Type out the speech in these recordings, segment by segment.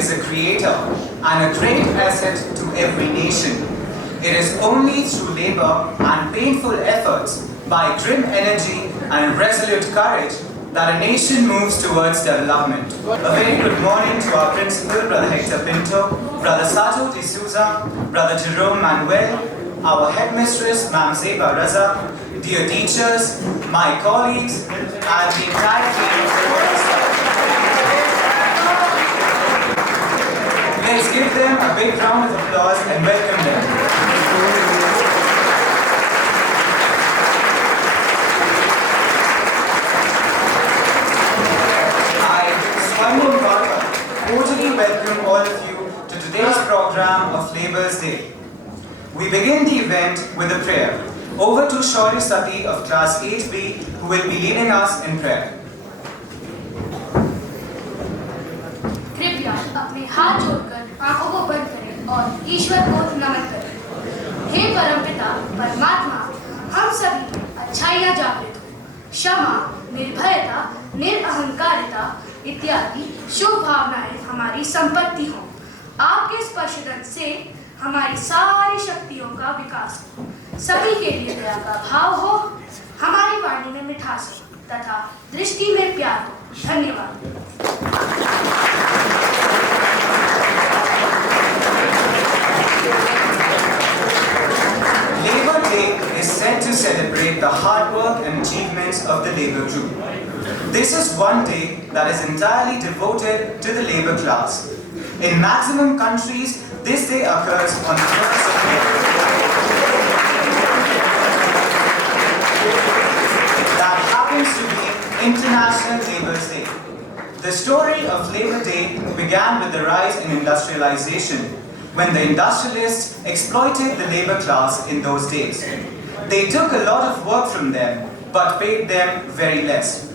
is a creator and a great asset to every nation. It is only through labor and painful efforts, by grim energy and resolute courage, that a nation moves towards development. A very good morning to our principal, Brother Hector Pinto, Brother Sato de Souza, Brother Jerome Manuel, our headmistress, Ma'am Zeba Raza, dear teachers, my colleagues, and the entire team of the Royal Staff. Let's give them a big round of applause and welcome them. Cordially welcome all of you to today's program of Labour's Day. We begin the event with a prayer. Over to Shauri Sati of class 8B, who will be leading us in prayer. कृपया अपने हाथ जोड़कर आंखों को बंद करें और ईश्वर को नमन करें। हे परमपिता परमात्मा, हम सभी अच्छाइयाँ जागृत हो, क्षमा, निर्भयता, निरअहंकारिता इत्यादि शुभ भावनाएं हमारी संपत्ति हो। आपके स्पर्शदन से हमारी सारी शक्तियों का विकास हो, सभी के लिए दया का भाव हो, हमारी वाणी में मिठास हो तथा दृष्टि में प्यार हो। धन्यवाद। Labor Day is said to celebrate the hard work and achievements of the labor group. This is one day that is entirely devoted to the labor class. In maximum countries, this day occurs on the 1st of May. That happens to be International Labour's Day. The story of Labor Day began with the rise in industrialization, when the industrialists exploited the labor class in those days. They took a lot of work from them, but paid them very less.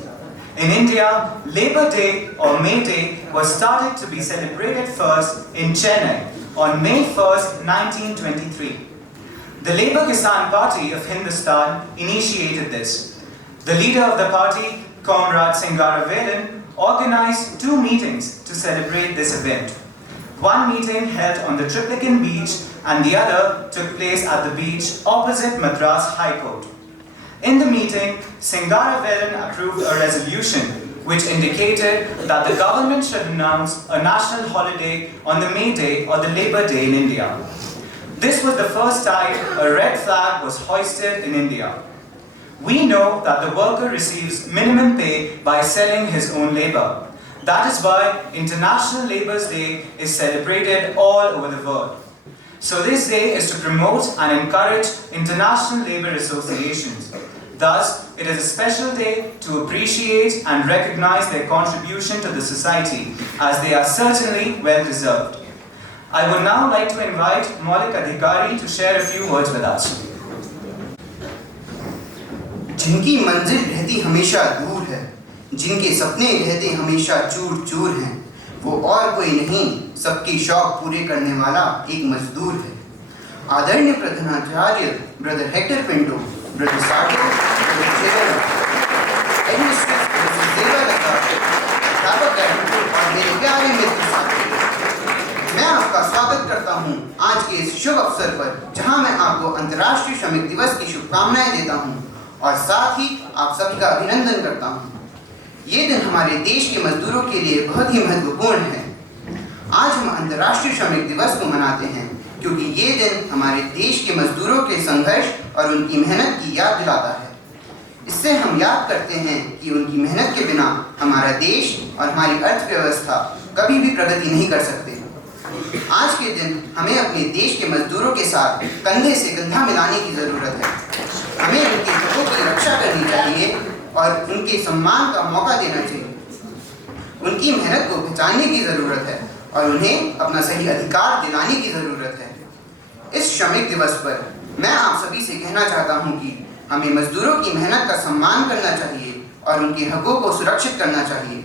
In India, Labor Day or May Day was started to be celebrated first in Chennai on May 1st, 1923. The Labour Kisan Party of Hindustan initiated this. The leader of the party, Comrade Singaravedan, organized 2 meetings to celebrate this event. One meeting held on the Triplicane beach and the other took place at the beach opposite Madras High Court. In the meeting, Singaravedan approved a resolution which indicated that the government should announce a national holiday on the May Day or the Labour Day in India. This was the first time a red flag was hoisted in India. We know that the worker receives minimum pay by selling his own labour. That is why International Labour's Day is celebrated all over the world. So this day is to promote and encourage international labour associations. Thus, it is a special day to appreciate and recognize their contribution to the society, as they are certainly well deserved. I would now like to invite Maulik Adhikari to share a few words with us. जिनकी मंजिल रहती हमेशा दूर है, जिनके सपने रहते हमेशा चूर चूर हैं, वो और कोई नहीं, सबके शौक पूरे करने वाला एक मजदूर है। आदरणीय प्रधानाचार्य ब्रदर हेक्टर पिंटो, ब्रदर साटो, ब्रदर जेवर, एडमिनिस्ट्रेटर ब्रदर जेवा लता, अध्यापक और मेरे प्यारे मित्र साथी, मैं आपका स्वागत करता हूं आज के इस शुभ अवसर पर, जहां मैं आपको अंतर्राष्ट्रीय श्रमिक दिवस की शुभकामनाएं देता हूं और साथ ही आप सभी का अभिनंदन करता हूं। ये दिन हमारे देश के मजदूरों के लिए बहुत ही महत्वपूर्ण है। आज हम अंतर्राष्ट्रीय श्रमिक दिवस को मनाते हैं क्योंकि ये दिन हमारे देश के मजदूरों के संघर्ष और उनकी मेहनत की याद दिलाता है। इससे हम याद करते हैं कि उनकी मेहनत के बिना हमारा देश और हमारी अर्थव्यवस्था कभी भी प्रगति नहीं कर सकते। आज के दिन हमें अपने देश के मजदूरों के साथ कंधे से कंधा मिलाने की ज़रूरत है। हमें उनके हकों की रक्षा करनी चाहिए और उनके सम्मान का मौका देना चाहिए। उनकी मेहनत को पहचानने की ज़रूरत है और उन्हें अपना सही अधिकार दिलाने की ज़रूरत है। इस श्रमिक दिवस पर मैं आप सभी से कहना चाहता हूं कि हमें मजदूरों की मेहनत का सम्मान करना चाहिए और उनके हकों को सुरक्षित करना चाहिए।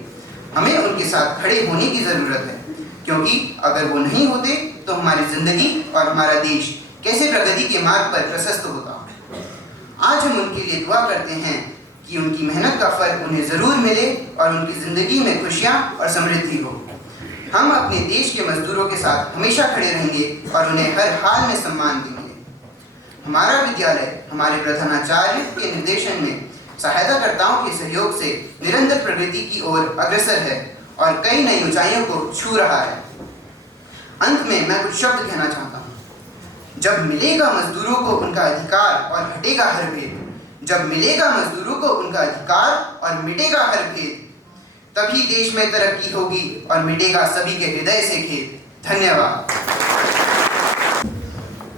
हमें उनके साथ खड़े होने की ज़रूरत है, क्योंकि अगर वो नहीं होते तो हमारी ज़िंदगी और हमारा देश कैसे प्रगति के मार्ग पर प्रशस्त होता। आज हम उनके लिए दुआ करते हैं कि उनकी मेहनत का फल उन्हें ज़रूर मिले और उनकी ज़िंदगी में खुशियाँ और समृद्धि हो। हम अपने देश के मजदूरों के साथ हमेशा खड़े रहेंगे और उन्हें हर हाल में सम्मान देंगे। हमारा विद्यालय हमारे प्रधानाचार्य के निर्देशन में सहायताकर्ताओं के सहयोग से निरंतर प्रगति की ओर अग्रसर है और कई नई ऊंचाइयों को छू रहा है। अंत में मैं कुछ शब्द कहना चाहता हूँ। जब मिलेगा मजदूरों को उनका अधिकार और हटेगा हर भेद, जब मिलेगा मजदूरों को उनका अधिकार और मिटेगा हर भेद, तभी देश में तरक्की होगी और मिटेगा सभी के हृदय से खेद। धन्यवाद।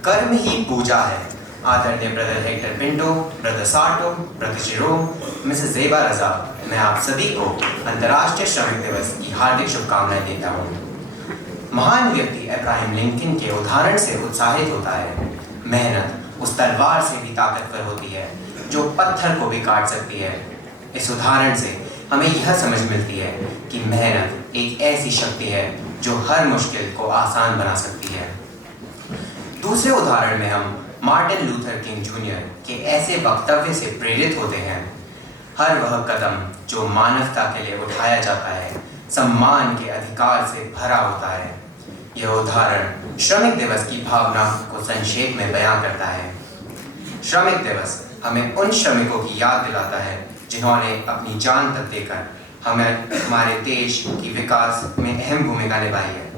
कर्म ही पूजा है। आदरणीय ब्रदर हेक्टर पिंटो, ब्रदर साटो, ब्रदर जेरोम, मिसेस ज़ेबा रजा, मैं आप सभी को अंतर्राष्ट्रीय श्रमिक दिवस की हार्दिक शुभकामनाएं देता हूँ। महान व्यक्ति अब्राहम लिंकन के उदाहरण से उत्साहित होता है। मेहनत उस तलवार से भी ताकतवर होती है जो पत्थर को भी काट सकती है। इस उदाहरण से हमें यह समझ मिलती है कि मेहनत एक ऐसी शक्ति है जो हर मुश्किल को आसान बना सकती है। दूसरे उदाहरण में हम मार्टिन लूथर किंग जूनियर के ऐसे वक्तव्य से प्रेरित होते हैं। हर वह कदम जो मानवता के लिए उठाया जाता है सम्मान के अधिकार से भरा होता है। यह उदाहरण श्रमिक दिवस की भावना को संक्षेप में बयां करता है। श्रमिक दिवस हमें उन श्रमिकों की याद दिलाता है जिन्होंने अपनी जान तक देकर हमारे देश की विकास में अहम भूमिका निभाई है।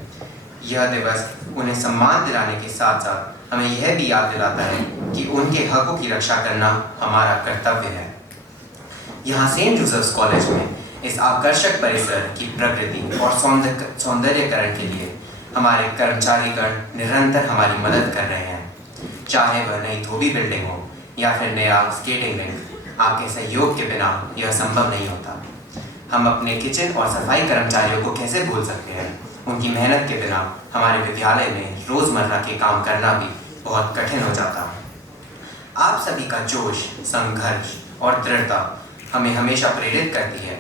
यह दिवस उन्हें सम्मान दिलाने के साथ साथ हमें यह भी याद दिलाता है कि उनके हकों की रक्षा करना हमारा कर्तव्य है। यहाँ सेंट जोसेफ्स कॉलेज में इस आकर्षक परिसर की प्रकृति और सौंदर्यकरण के लिए हमारे कर्मचारीगण निरंतर हमारी मदद कर रहे हैं। चाहे वह नई धोबी बिल्डिंग हो या फिर नया स्केटिंग रिंक, आपके सहयोग के बिना यह संभव नहीं होता। हम अपने किचन और सफाई कर्मचारियों को कैसे भूल सकते हैं। उनकी मेहनत के बिना हमारे विद्यालय में रोज़मर्रा के काम करना भी बहुत कठिन हो जाता। आप सभी का जोश, संघर्ष और दृढ़ता हमें हमेशा प्रेरित करती है।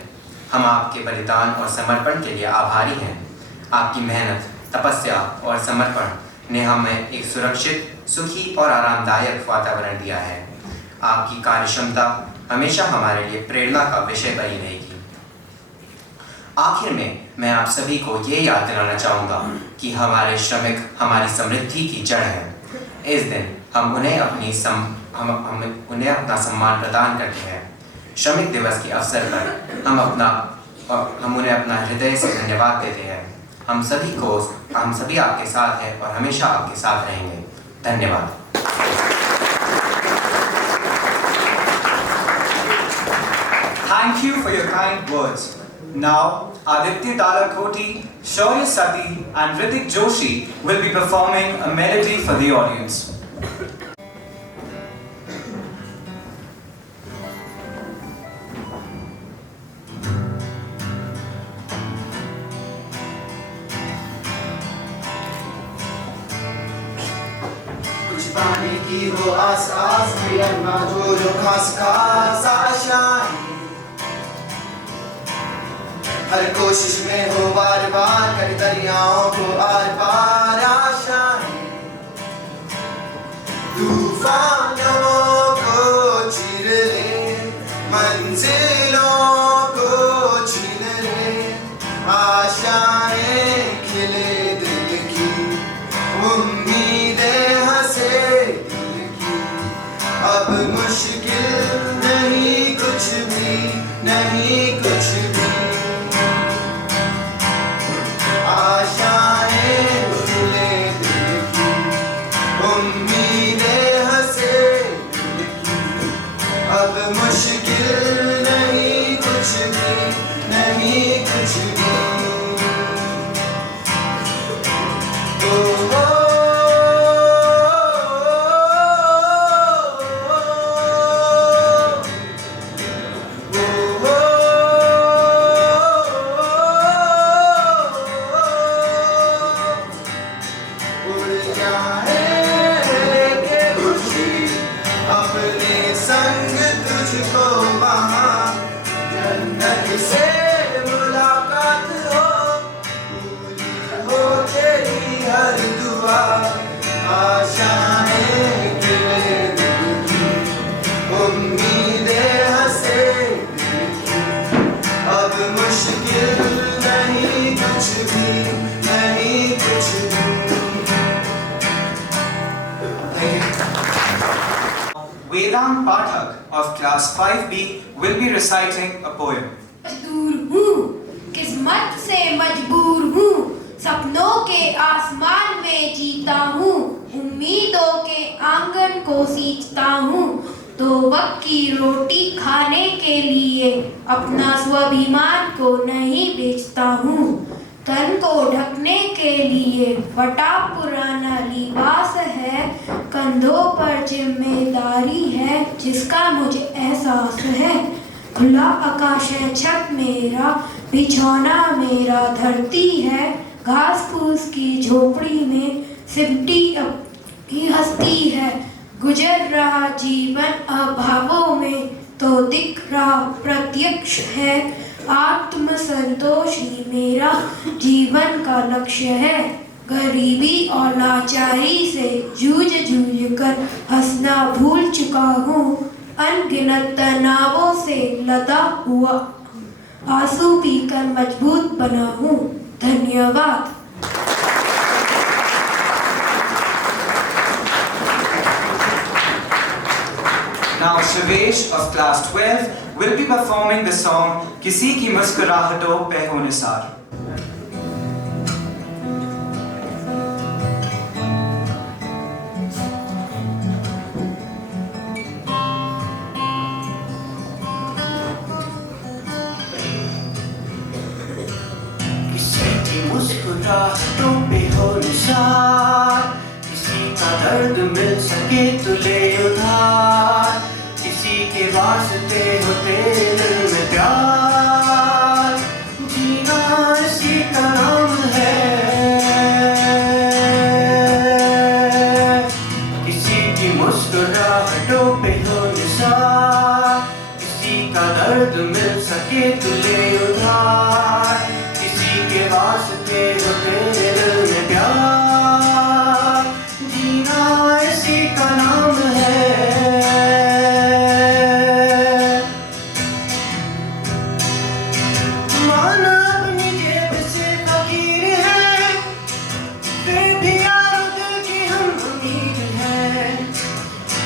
हम आपके बलिदान और समर्पण के लिए आभारी हैं। आपकी मेहनत, तपस्या और समर्पण ने हमें एक सुरक्षित, सुखी और आरामदायक वातावरण दिया है। आपकी कार्यक्षमता हमेशा हमारे लिए प्रेरणा का विषय बनी रहेगी। आखिर में मैं आप सभी को ये याद दिलाना चाहूँगा कि हमारे श्रमिक हमारी समृद्धि की जड़ है। इस दिन हम उन्हें अपना सम्मान प्रदान करते हैं। श्रमिक दिवस के अवसर पर हम उन्हें अपना हृदय से धन्यवाद देते हैं। हम सभी आपके साथ हैं और हमेशा आपके साथ रहेंगे। धन्यवाद। Thank you for your kind words. Now, Aditya Dalakoti, Shaurya Sati and Ritik Joshi will be performing a melody for the audience. कुछ पाने की हो आस आस ना जो खास खास आशाएं, हर कोशिश में हो बार बार कर दरियाओं को आर पार आशाएं, तूफानों को चीर ले, मंजिलों को छीन ले, आशाएं खिले दिल की, उम्मीदें हंसे दिल की, अब मुश्किल नहीं कुछ भी, नहीं कुछ भी, आशाएं खिले दिल की, उम्मीदें हंसे दिल की, अब मुश्किल नहीं कुछ भी, नहीं कुछ भी। मुश्किल नहीं कुछ भी। Velang Pathak of class 5B will be reciting a poem. मजदूर हूँ, किस्मत से मजबूर हूँ, सपनों के आसमान में जीता हूँ, उम्मीदों के आंगन को सींचता हूँ, दो वक्त की रोटी खाने के लिए अपना स्वाभिमान को नहीं बेचता हूँ, तन को ढकने के लिए फटा पुराना लिबास है, कंधों पर जिम्मेदारी है जिसका मुझे एहसास है, खुला आकाश है छत मेरा, बिछौना मेरा धरती है, घास फूस की झोपड़ी में सिमटी की हस्ती है, गुजर रहा जीवन अभावों में तो दिख रहा प्रत्यक्ष है, आत्म संतोष ही मेरा जीवन का लक्ष्य है, गरीबी और लाचारी से जूझ कर हंसना भूल चुका हूँ, अनगिनत तनावों से लदा हुआ आंसू पीकर मजबूत बना हूँ। धन्यवाद। Now Shivesh of class 12 will be performing the song Kisi ki muskurahaton pe ho nisar. मुस्कुराहटों पे हो निशान, किसी का दर्द मिल सके तो ले उधार, किसी के वास्ते हो तेरे दिल में प्यार, जीना इसी का नाम है, किसी की मुस्कुराहटों पे हो निशान, किसी का दर्द मिल सके तो ले उधार, के वास्ते हो तेरे दिल में प्यार, जीना इसी का नाम है। माना अपनी जेब से फकीर है, फिर भी यारों दिल के हम अमीर हैं,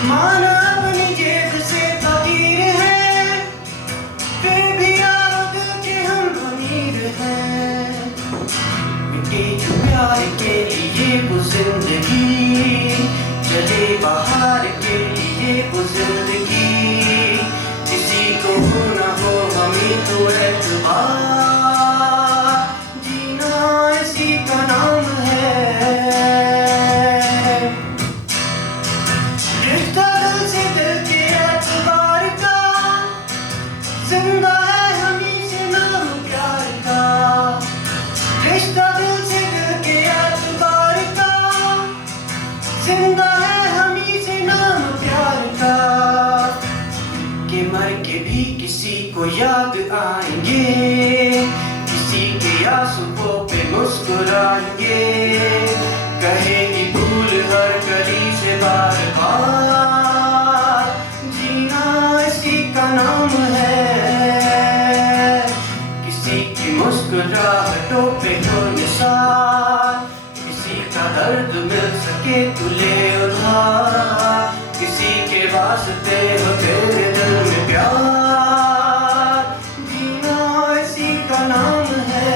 माना अपनी जेब से फकीर है, फिर भी यारों दिल के हम अमीर हैं, प्यार के लिए वो जिंदगी चले बाहर के लिए वो जिंदगी, किसी को हो ना हो हमें तो एतबार, जीना इसी का नाम है, रिश्ता दिल से दिल के एतबार का, जिंदा है हमी से नाम प्यार का, रिश्ता दिल से जिंदा है हमी से नाम प्यार का, कि मर के भी किसी को याद आएंगे, किसी के आंसुओं पे मुस्कुराएंगे, कहेगी भूल हर गली से बार बार, जीना इसी का नाम है, किसी की मुस्कुराहटों पे हो निशान, दर्द मिल सके तो ले उधार, किसी के वास्ते हो तेरे दिल में प्यार, जीना इसी का नाम है।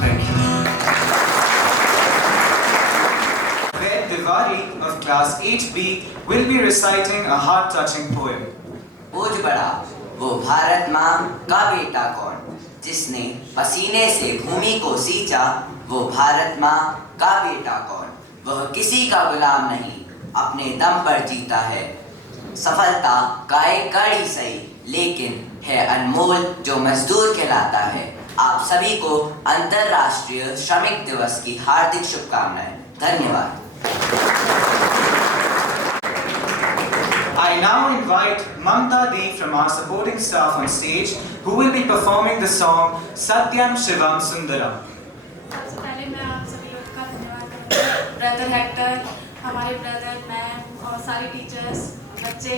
Thank you. Ved Tiwari of class 8B will be reciting a heart-touching poem. बोझ बड़ा वो भारत माँ का बेटा कौन, जिसने पसीने से भूमि को सींचा, वो भारत माँ का बेटा कौन, वह किसी का गुलाम नहीं अपने दम पर जीता है, सफलता का एक कड़ी सही लेकिन है अनमोल जो मजदूर कहलाता है। आप सभी को अंतर्राष्ट्रीय श्रमिक दिवस की हार्दिक शुभकामनाएं। धन्यवाद। I now invite Mamta Di from our supporting staff on stage, who will be performing the song Satyam Shivam Sundaram. सबसे पहले मैं आप सभी लोग का धन्यवाद करूँगा। ब्रदर हेक्टर, हमारे ब्रदर, मैम और सारे टीचर्स, बच्चे,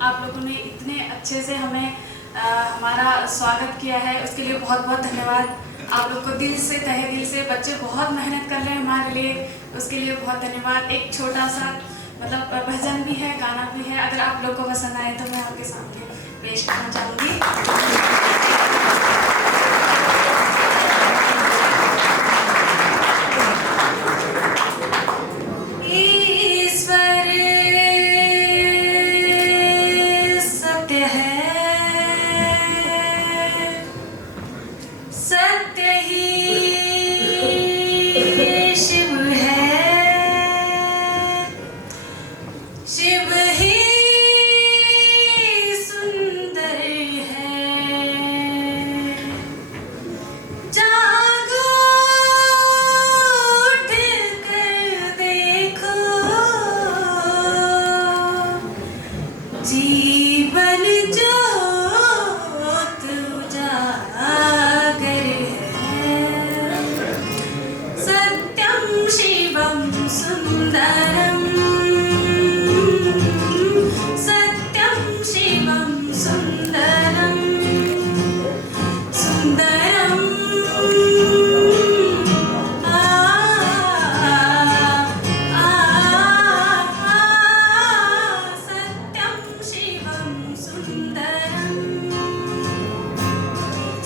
आप लोगों ने इतने अच्छे से हमें हमारा स्वागत किया है, उसके लिए बहुत बहुत धन्यवाद। आप लोग को दिल से, तहे दिल से, बच्चे बहुत मेहनत कर रहे हैं हमारे लिए, उसके लिए बहुत धन्यवाद। एक छोटा सा मतलब भजन भी है, गाना भी है। अगर आप लोग को पसंद आए तो मैं आपके सामने पेश करना चाहूँगी।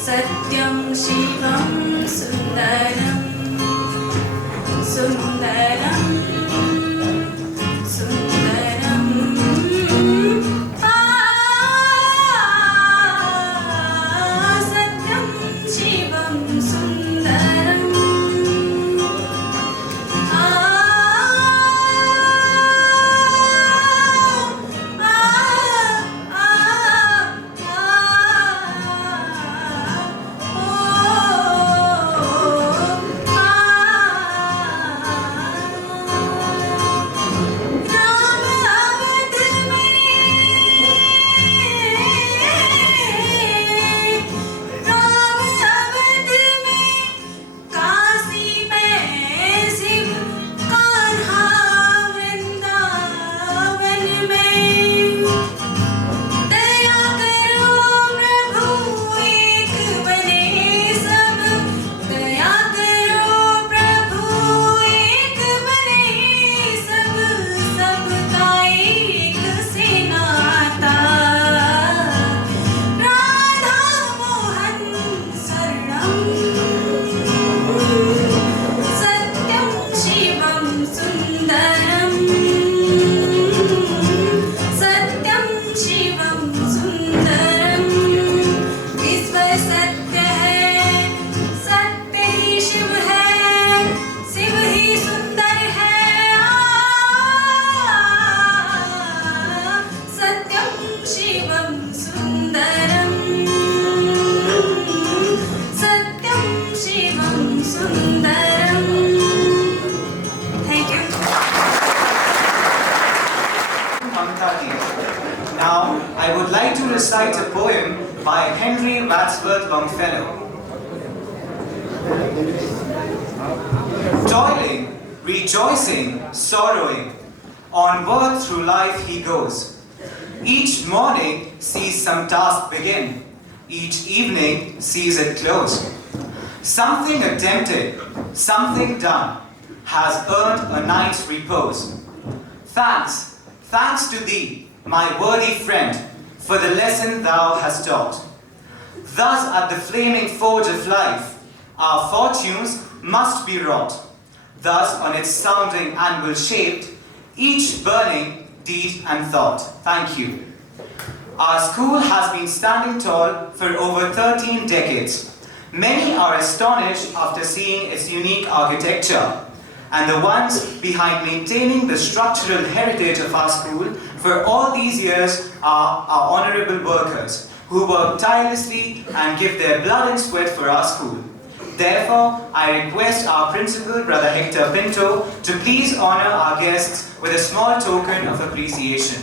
सत्यं शिवं सुन्दरं सुन्दरं सुन्दरं सत्यं शिवं सुन्दरं Now, I would like to recite a poem by Henry Wadsworth Longfellow. Toiling, rejoicing, sorrowing, onward through life he goes. Each morning sees some task begin, each evening sees it close. Something attempted, something done, has earned a night's repose. Thanks, thanks to thee, my worthy friend, for the lesson thou hast taught. Thus at the flaming forge of life, our fortunes must be wrought. Thus on its sounding anvil shaped, each burning deed and thought. Thank you. Our school has been standing tall for over 13 decades. Many are astonished after seeing its unique architecture. And the ones behind maintaining the structural heritage of our school for all these years are our honorable workers who work tirelessly and give their blood and sweat for our school. Therefore, I request our principal, Brother Hector Pinto, to please honor our guests with a small token of appreciation.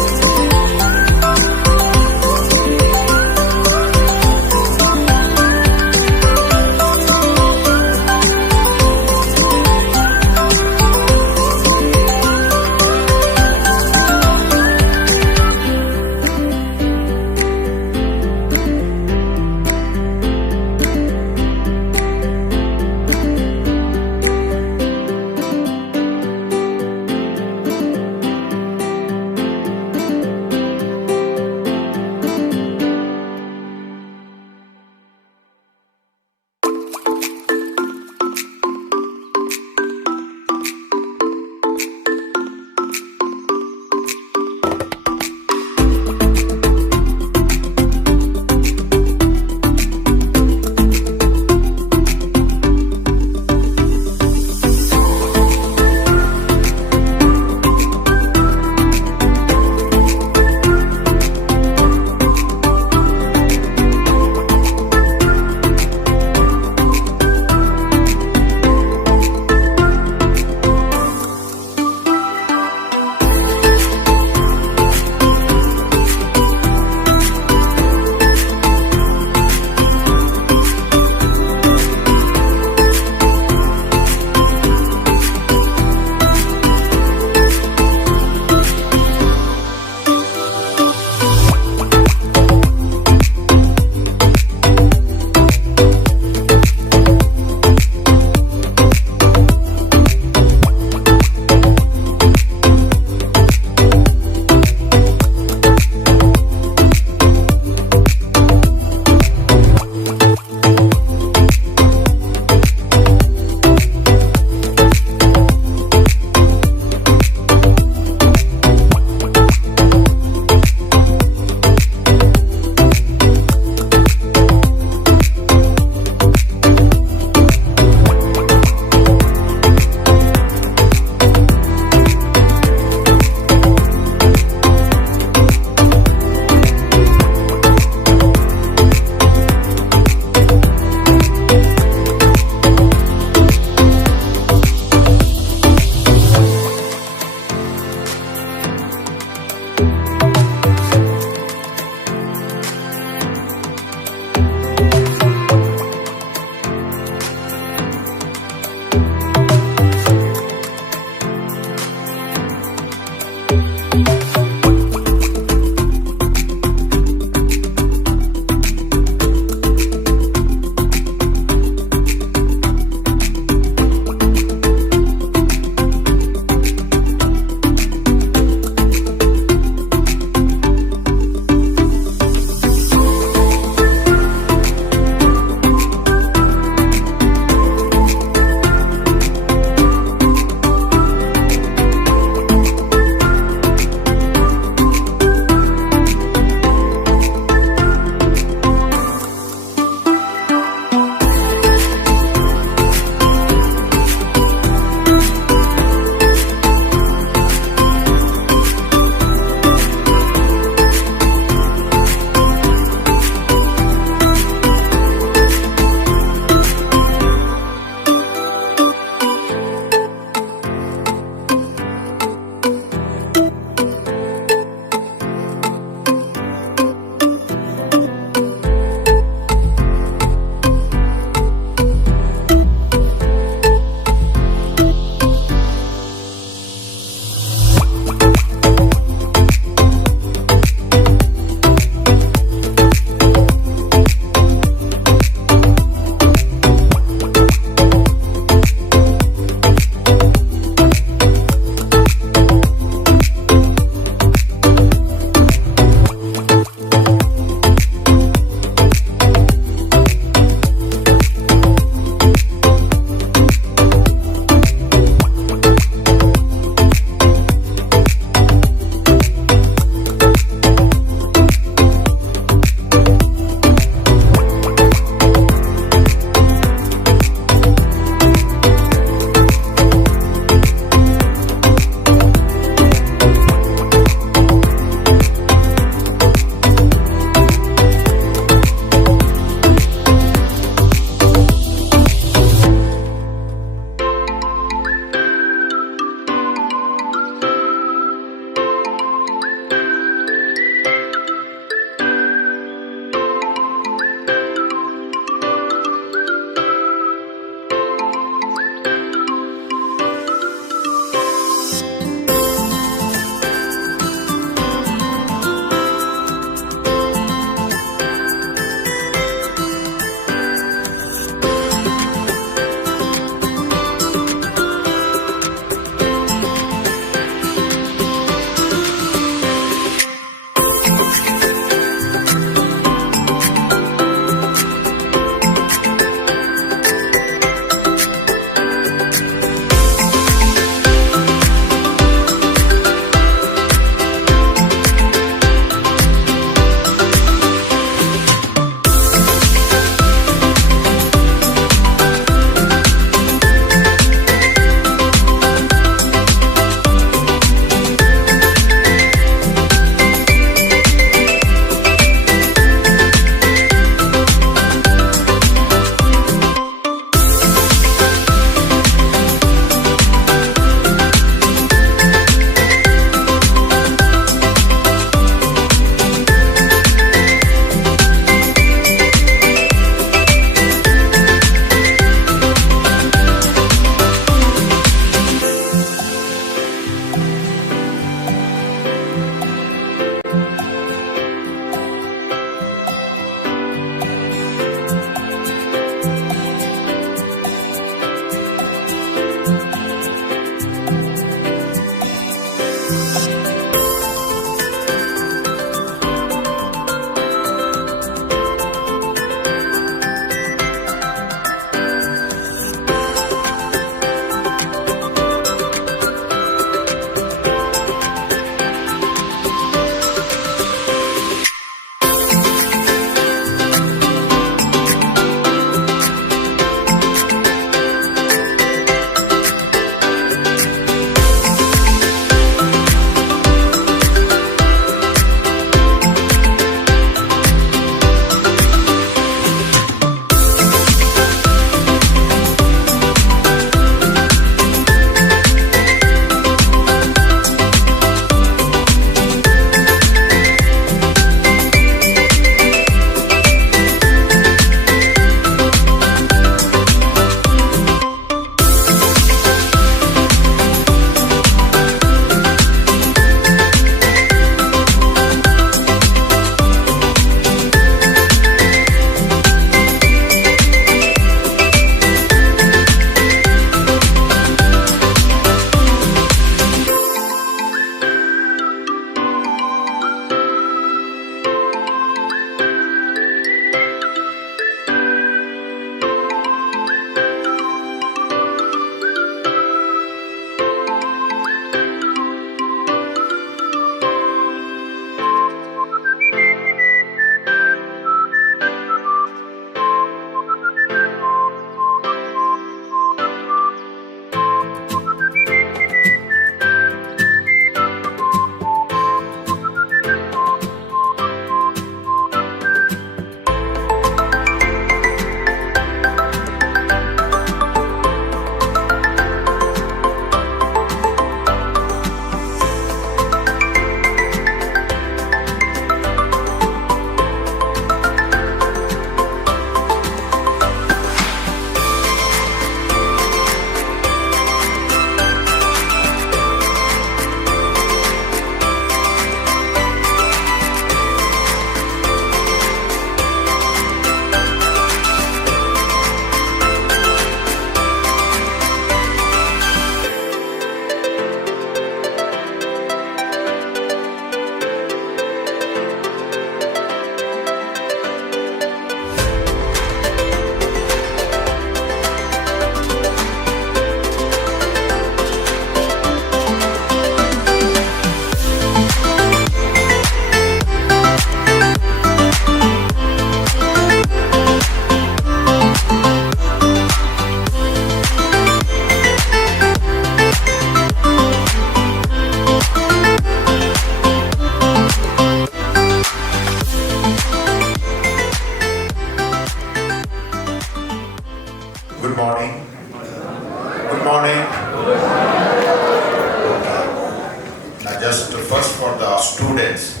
Now just first for the students,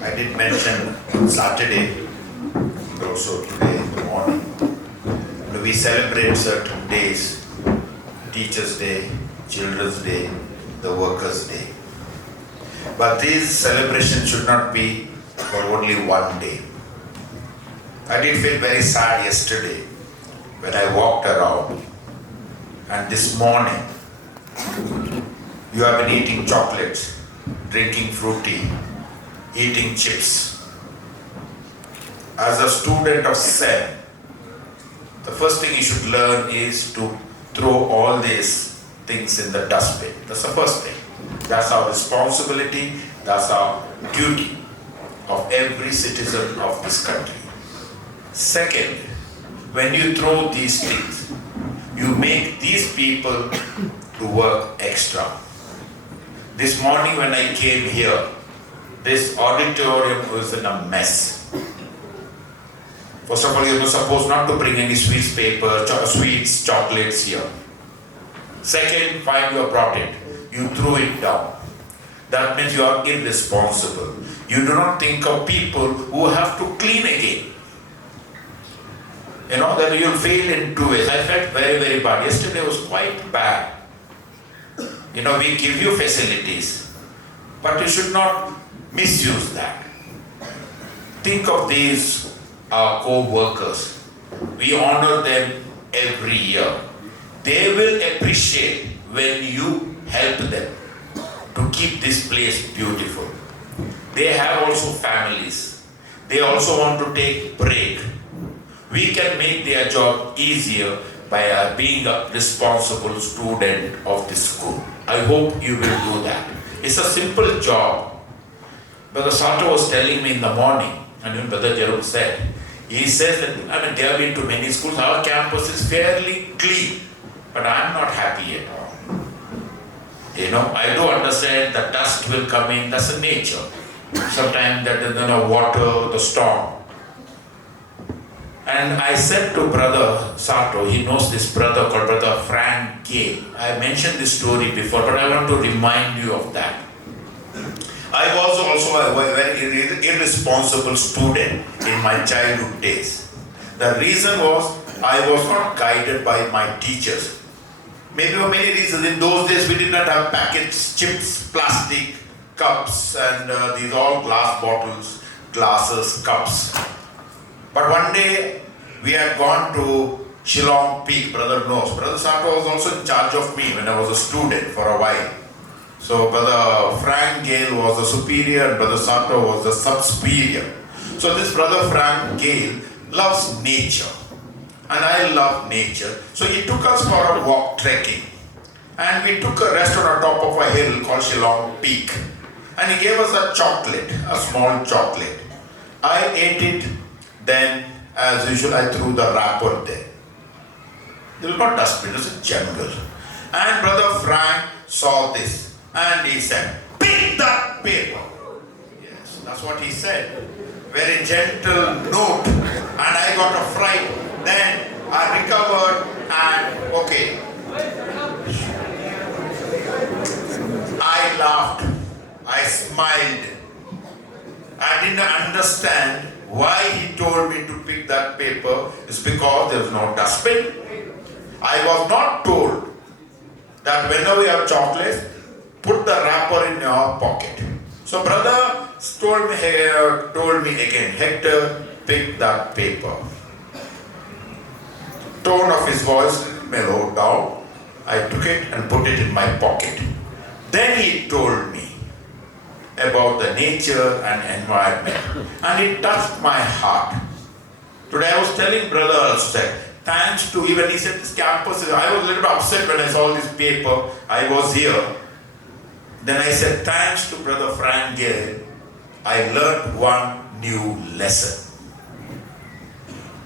I did mention Saturday, and also today in the morning. We celebrate certain days, Teachers' Day, Children's Day, the Workers' Day. But these celebrations should not be for only one day. I did feel very sad yesterday when I walked around, and this morning you have been eating chocolates, drinking fruity, eating chips. As a student of SEM, the first thing you should learn is to throw all these things in the dustbin. That's the first thing. That's our responsibility, that's our duty of every citizen of this country. Second, when you throw these things, you make these people to work extra. This morning when I came here, this auditorium was in a mess. First of all, you were supposed not to bring any sweets paper, sweets, chocolates here. Second, fine, you brought it. You threw it down. That means you are irresponsible. You do not think of people who have to clean again. You know, that you'll fail in 2 ways. I felt very, very bad. Yesterday was quite bad. You know, we give you facilities, but you should not misuse that. Think of these co-workers. We honor them every year. They will appreciate when you help them to keep this place beautiful. They have also families. They also want to take break. We can make their job easier by being a responsible student of this school. I hope you will do that. It's a simple job. Brother Sato was telling me in the morning, and even Brother Jerome said, he says that, they have been to many schools, our campus is fairly clean, but I'm not happy at all. You know, I do understand that dust will come in, that's the nature. Sometimes that is water, the storm. And I said to Brother Sato, he knows this brother called Brother Frank Gale. I mentioned this story before, but I want to remind you of that. I was also a very irresponsible student in my childhood days. The reason was I was not guided by my teachers. Maybe for many reasons. In those days we did not have packets, chips, plastic, cups, and these all glass bottles, glasses, cups. But one day we had gone to Shillong Peak, brother knows. Brother Sato was also in charge of me when I was a student for a while. So Brother Frank Gale was the superior and Brother Sato was the sub-superior. So this Brother Frank Gale loves nature. And I love nature. So he took us for a walk trekking. And we took a rest on the top of a hill called Shillong Peak. And he gave us a chocolate, a small chocolate. I ate it, then as usual I threw the wrapper there. There was no dustbin, it was a jungle. And Brother Frank saw this. And he said, pick that paper. Yes, that's what he said. Very gentle note. And I got a fright. Then I recovered and okay. I laughed. I smiled. I didn't understand why he told me to pick that paper. It's because there was no dustbin. I was not told that whenever you have chocolates, put the wrapper in your pocket. So brother told me again, Hector, pick that paper. Tone of his voice mellowed down. I took it and put it in my pocket. Then he told me about the nature and environment. And it touched my heart. Today I was telling brother also that thanks to, even he said this campus, I was a little bit upset when I saw this paper. I was here. Then I said, thanks to Brother Frank Gale, I learned one new lesson.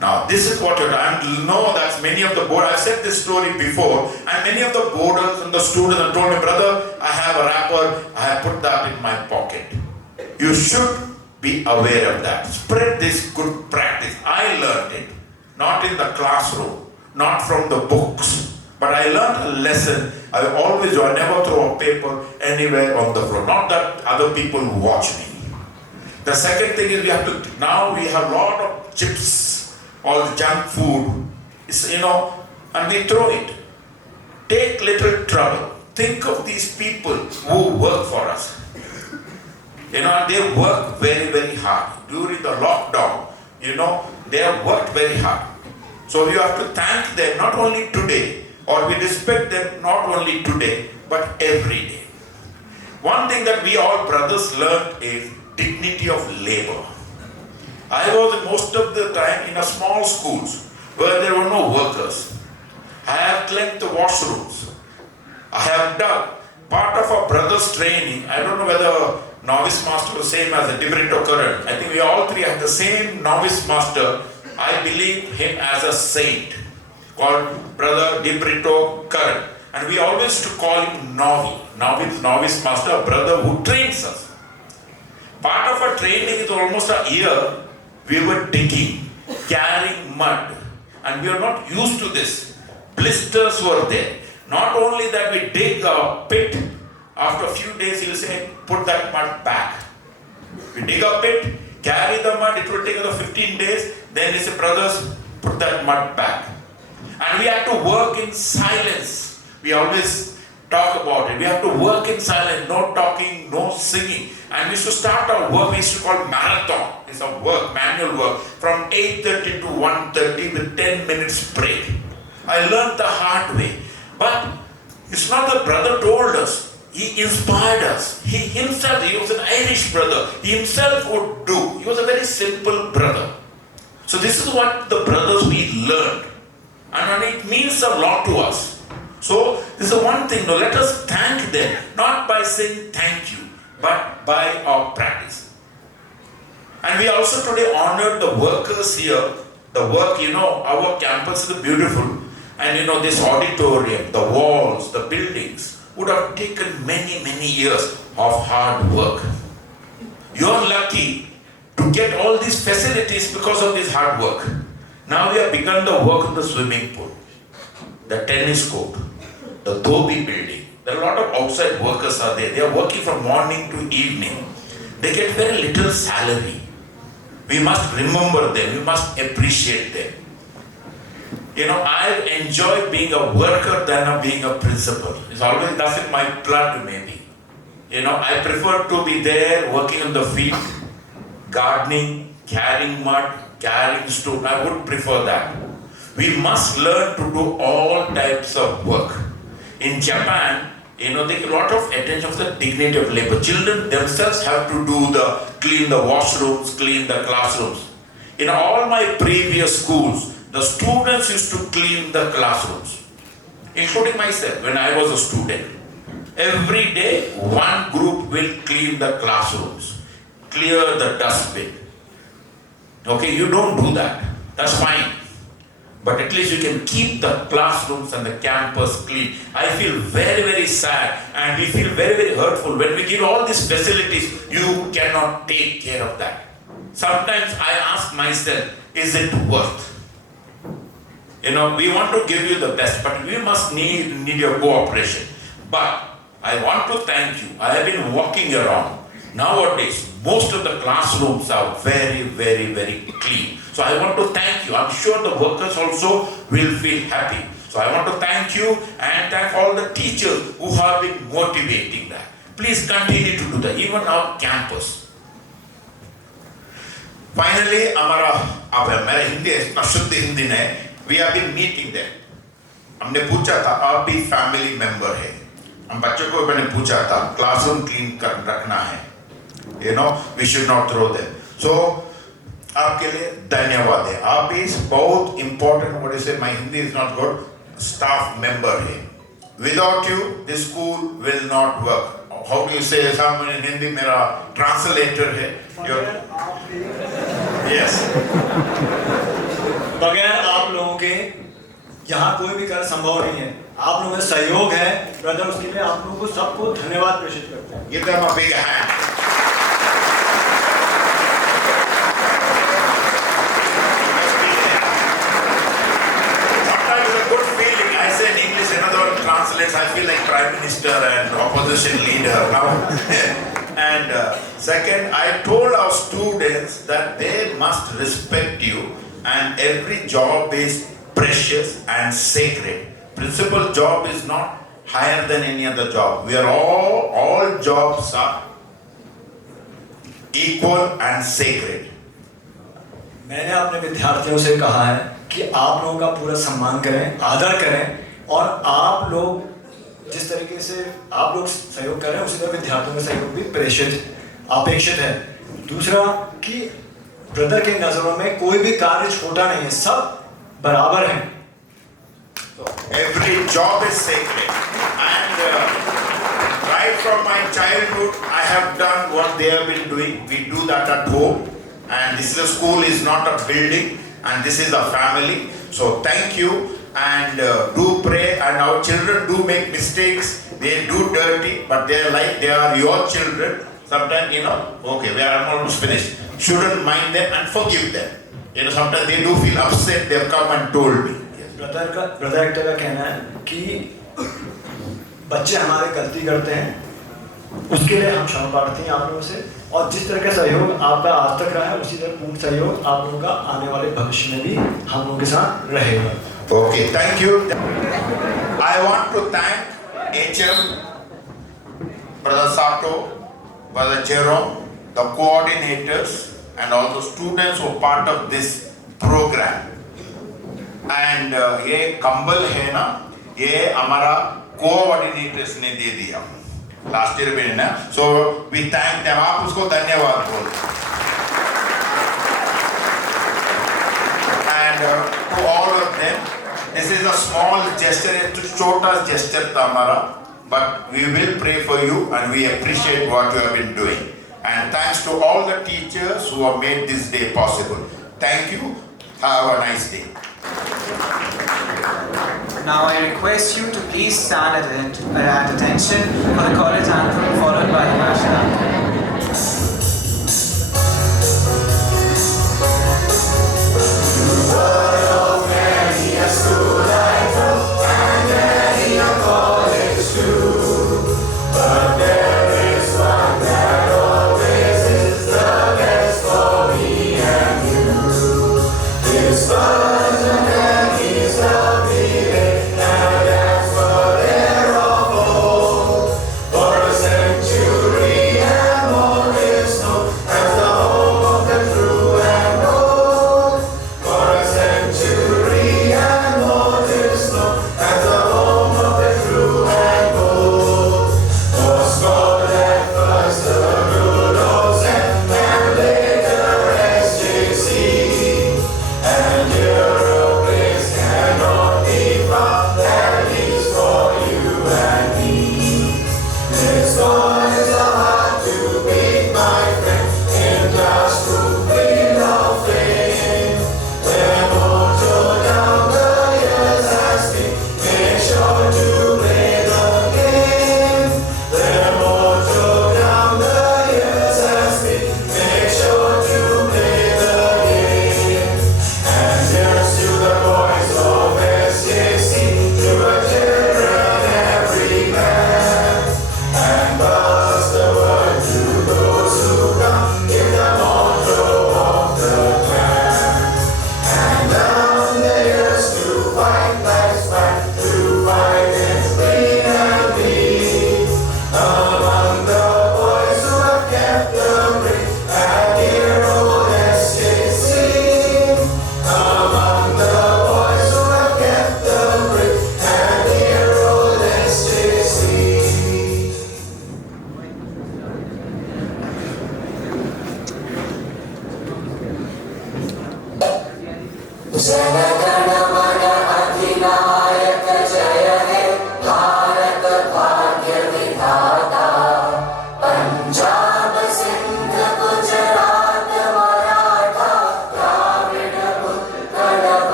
Now, this is what I know that many of the board, I've said this story before, and many of the boarders and the students have told me, brother, I have a wrapper, I have put that in my pocket. You should be aware of that. Spread this good practice. I learned it, not in the classroom, not from the books, But I learned a lesson. I always do. I never throw a paper anywhere on the floor. Not that other people watch me. The second thing is now we have a lot of chips, all junk food, and we throw it. Take little trouble. Think of these people who work for us. And they work very, very hard. During the lockdown, they have worked very hard. So you have to thank them not only today, or we respect them not only today, but every day. One thing that we all brothers learned is dignity of labor. I was most of the time in a small schools where there were no workers. I have cleaned the washrooms. I have done part of our brothers' training. I don't know whether novice master was the same as the Dibrito current. I think we all three have the same novice master. I believe him as a saint called Brother Dibrito current. And we always used to call him novice master, a brother who trains us. Part of our training is almost a year. We were digging, carrying mud, and we are not used to this. Blisters were there. Not only that, we dig a pit. After a few days, he will say, put that mud back. We dig a pit, carry the mud. It will take another 15 days. Then he said, brothers, put that mud back. And we have to work in silence. We always talk about it. We have to work in silence, no talking, no singing. And we should start our work, we used to call marathon. It's a work, manual work, from 8:30 to 1:30 with 10 minutes break. I learned the hard way. But it's not the brother told us. He inspired us. He himself, he was an Irish brother. He himself would do. He was a very simple brother. So this is what the brothers we learned. And it means a lot to us. So this is one thing. Now let us thank them, not by saying thank you, but by our practice. And we also today honored the workers here. The work, our campus is beautiful. And this auditorium, the walls, the buildings would have taken many, many years of hard work. You're lucky to get all these facilities because of this hard work. Now we have begun the work of the swimming pool, the tennis court, the Dhobi building. There are a lot of outside workers are there. They are working from morning to evening. They get very little salary. We must remember them. We must appreciate them. I enjoy being a worker than being a principal. It's always, that's in my blood maybe. I prefer to be there working in the field, gardening, carrying mud, carrying stone. I would prefer that. We must learn to do all types of work. In Japan, they give a lot of attention to the dignity of labor. Children themselves have to clean the washrooms, clean the classrooms. In all my previous schools, the students used to clean the classrooms, including myself when I was a student. Every day, one group will clean the classrooms, clear the dustbin. Okay, you don't do that. That's fine. But at least you can keep the classrooms and the campus clean. I feel very, very sad and we feel very, very hurtful when we give all these facilities, you cannot take care of that. Sometimes I ask myself, is it worth? We want to give you the best, but we must need your cooperation. But I want to thank you. I have been walking around. Nowadays, most of the classrooms are very, very, very clean. So I want to thank you. I'm sure the workers also will feel happy. So I want to thank you and thank all the teachers who have been motivating that. Please continue to do that, even our campus. Finally, मेरा हिंदी इतना शुद्ध हिंदी है. We have been meeting them. हमने पूछा था आप भी family member है. हम बच्चों को मैंने पूछा था क्लासरूम क्लीन कर रखना है. We should not throw them. So आपके लिए धन्यवाद है. आप भी बहुत important, what you say, my Hindi is not good, staff member है. Without you, this school will not work. How do you say some in Hindi? मेरा translator है. Yes. बगैर आप लोगों के यहाँ कोई भी कार्य संभव नहीं है. आप लोगों का सहयोग है ब्रदर, उसके लिए आप लोगों को सबको धन्यवाद प्रेषित करते हैं. Give them a big hand. Sometimes it's a good feeling. I say in English and Yes, I feel like Prime Minister and opposition leader now. And second, I told our students that they must respect you and every job is precious and sacred. Principal job is not higher than any other job. We are all jobs are equal and sacred. मैंने अपने विद्यार्थियों से कहा है कि आप लोगों का पूरा सम्मान करें, आदर करें और आप लोग जिस तरीके से आप लोग सहयोग कर रहे हैं उसी तरह विद्यार्थियों का सहयोग भी अपेक्षित है। दूसरा कि ब्रदर के नज़रों में कोई भी कार्य छोटा नहीं है, सब बराबर हैं। Every job is sacred, and right from my childhood, I have done what they have been doing. We do that at home, and this is a school, is not a building, and this is a family. So thank you, and do pray. And our children do make mistakes. They do dirty, but they are like they are your children. Sometimes okay, we are almost finished. Shouldn't mind them and forgive them. Sometimes they do feel upset. They have come and told me. Brother actor का कहना है कि बच्चे हमारे गलती करते हैं, उसके लिए हम क्षमा प्रार्थी हैं आप लोगों से, और जिस तरह का सहयोग आपका आज तक रहा है उसी तरह पूर्ण सहयोग आप लोगों का आने वाले भविष्य में भी हम लोगों के साथ रहेगा। Okay, thank you. I want to thank HM, Brother Sato, Brother Jerome, the coordinators, and all the students who are part of this program. And ये कंबल है ना, ये हमारा कोऑर्डिनेटर्स ने दे दिया लास्ट ईयर में ना, सो वी थैंक देम। आप उसको धन्यवाद बोलो। And to all of them, this is a small gesture, एक छोटा gesture था हमारा, but we will pray for you and we appreciate what you have been doing. And thanks to all the teachers who have made this day possible. Thank you. Have a nice day. Now I request you to please stand at attention for the college anthem followed by the national anthem. For a century and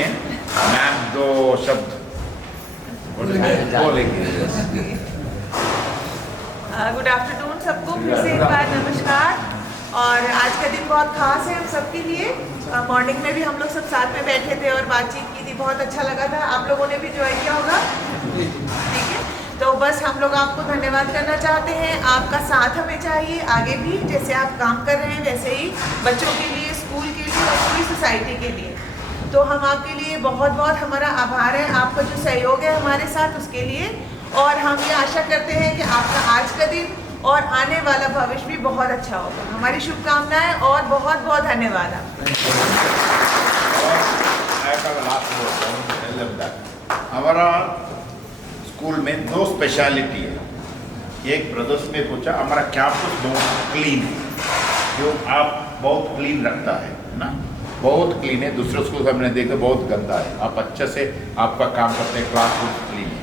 नहीं है, ma'am दो शब्द बोलेंगे। Good afternoon सबको, फिर से एक बार नमस्कार। और आज का दिन बहुत खास है हम सबके लिए। मॉर्निंग में भी हम लोग सब साथ में बैठे थे और बातचीत की थी, बहुत अच्छा लगा था। आप लोगों ने भी ज्वाइन किया होगा, ठीक है। तो बस हम लोग आपको धन्यवाद करना चाहते हैं। आपका साथ हमें चाहिए आगे भी, जैसे आप काम कर रहे हैं वैसे ही बच्चों के लिए, स्कूल के लिए और पूरी सोसाइटी के लिए। तो हम आपके लिए बहुत बहुत हमारा आभार है, आपका जो सहयोग है हमारे साथ उसके लिए। और हम ये आशा करते हैं कि आपका आज का दिन और आने वाला भविष्य भी बहुत अच्छा होगा। हमारी शुभकामनाएं और बहुत बहुत धन्यवाद आपका। हमारा स्कूल में दो स्पेशलिटी है। एक ब्रदर्स में पूछा, हमारा कैंपस बहुत क्लीन है, जो आप बहुत क्लीन रखता है ना, बहुत क्लीन है। दूसरे स्कूल हमने देखा बहुत गंदा है। आप अच्छे से आपका काम करते हैं, क्लासरूम क्लीन है।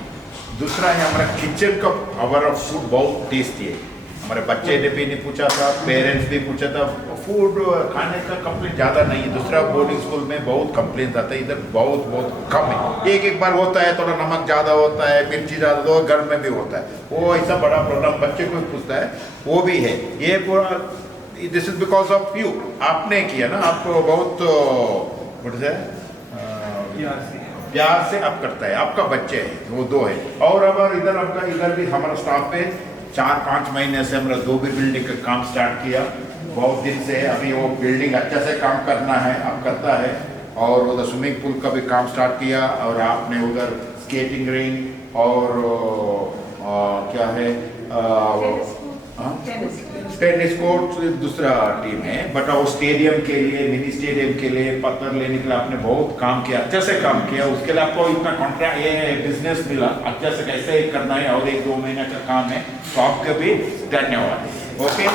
दूसरा है हमारा किचन का, हमारा फूड बहुत टेस्टी है। हमारे बच्चे ने भी नहीं पूछा था, पेरेंट्स भी पूछा था, फूड खाने का कंप्लेंट ज़्यादा नहीं है। दूसरा बोर्डिंग स्कूल में बहुत कंप्लेंट आता है, इधर बहुत बहुत कम है। एक बार होता है, थोड़ा नमक ज़्यादा होता है, मिर्ची ज़्यादा, तो घर में भी होता है। वो ऐसा बड़ा प्रॉब्लम बच्चे को पूछता है, वो भी है। ये पूरा this is because of you, आपने किया ना, आपको बहुत प्यार से आप करता है, आपका बच्चे है, वो दो है। और अगर इधर आपका, इधर भी हमारा स्टाफ पे 4-5 महीने से हमारा 2 भी बिल्डिंग का काम स्टार्ट किया, बहुत दिन से। अभी वो बिल्डिंग अच्छा से काम करना है, आप करता है। और उधर स्विमिंग पूल का भी काम स्टार्ट किया, और आपने उधर स्केटिंग रिंग और क्या है टेनिस कोर्ट दूसरा टीम है। बट वो स्टेडियम के लिए, मिनी स्टेडियम के लिए, पत्थर लेने के लिए आपने बहुत काम किया, अच्छे से काम किया। उसके लिए आपको इतना कॉन्ट्रैक्ट, ये बिजनेस मिला, अच्छे से कैसे करना है, और 1-2 महीने का काम है। तो आपके भी धन्यवाद। ओके।